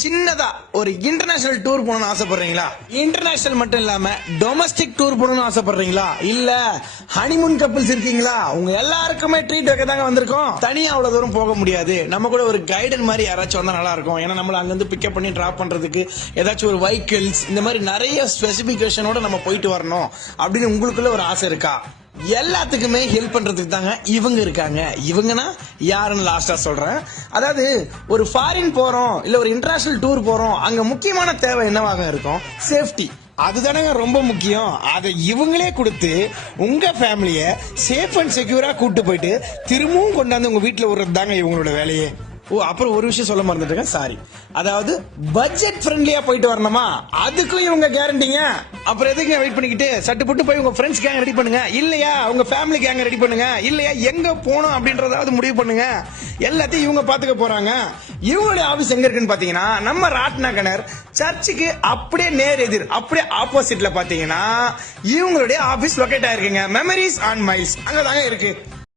சின்னதா ஒரு international tour போகணும்னு ஆசைப்படுறீங்களா? இன்டர்நேஷனல் மட்டும் இல்லாம டொமஸ்டிக் டூர் போகணும்னு ஆசைப்படுறீங்களா? இல்ல ஹனிமூன் கப்பிள்ஸ் இருக்கீங்களா? உங்க எல்லாருக்குமே ட்ரீட் வைக்க தாங்க வந்திருக்கோம். தனியா அவ்வளவு தூரம் போக முடியாது. நம்ம கூட ஒரு கைடன் மாதிரி யாராச்சும் வந்தா நல்லா இருக்கும். ஏன்னா நம்மள அங்கிருந்து பிக்கப் பண்ணி டிராப் பண்றதுக்கு ஏதாச்சும் ஒரு வெஹிக்கிள்ஸ் இந்த மாதிரி நிறைய ஸ்பெசிபிகேஷனோட நம்ம போயிட்டு வரணும் அப்படின்னு உங்களுக்குள்ள ஒரு ஆசை இருக்கா? எல்லாத்துக்குமே ஹெல்ப் பண்றதுக்கு தாங்க இவங்க இருக்காங்க. இவங்கன்னா யாருன்னு லாஸ்டா சொல்றேன். அதாவது ஒரு ஃபாரின் போறோம் இல்ல ஒரு இன்டர்நேஷனல் டூர் போறோம், அங்க முக்கியமான தேவை என்னவாக இருக்கும்? சேஃப்டி. அதுதானங்க ரொம்ப முக்கியம். அதை இவங்களே கொடுத்து உங்க ஃபேமிலிய சேஃப் அண்ட் செக்யூரா கூட்டு போயிட்டு திரும்பவும் கொண்டாந்து உங்க வீட்டுல விடுறது தாங்க இவங்களோட வேலையே. அப்புறம் ஒரு விஷயம் சொல்ல மறந்துட்டேங்க, சாரி. அதாவது பட்ஜெட் ஃப்ரெண்ட்லியா போயிட்டு வரணுமா, அதுக்கும் இவங்க கேரண்டிங்க. அப்புறம் எதுக்கு வெயிட் பண்ணிக்கிட்டு சட்டு புட்டு போய் உங்க ஃப்ரெண்ட்ஸ் கேங் ரெடி பண்ணுங்க, இல்லையா உங்க ஃபேமிலி கேங் ரெடி பண்ணுங்க, இல்லையா எங்க போகணும் அப்படின்றதாவது முடிவு பண்ணுங்க. எல்லாத்தையும் இவங்க பாத்துக்க போறாங்க. இவங்களுடைய ஆபீஸ் எங்க இருக்குன்னு பாத்தீங்கன்னா நம்ம ராட்னகர் சர்ச்சுக்கு அப்படியே நேர் எதிர், அப்படியே ஆப்போசிட்ல பாத்தீங்கன்னா இவங்களுடைய ஆபீஸ் லொகேட் ஆயிருக்குங்க. மெமரிஸ் அண்ட் மைல்ஸ் அங்கதாங்க இருக்கு.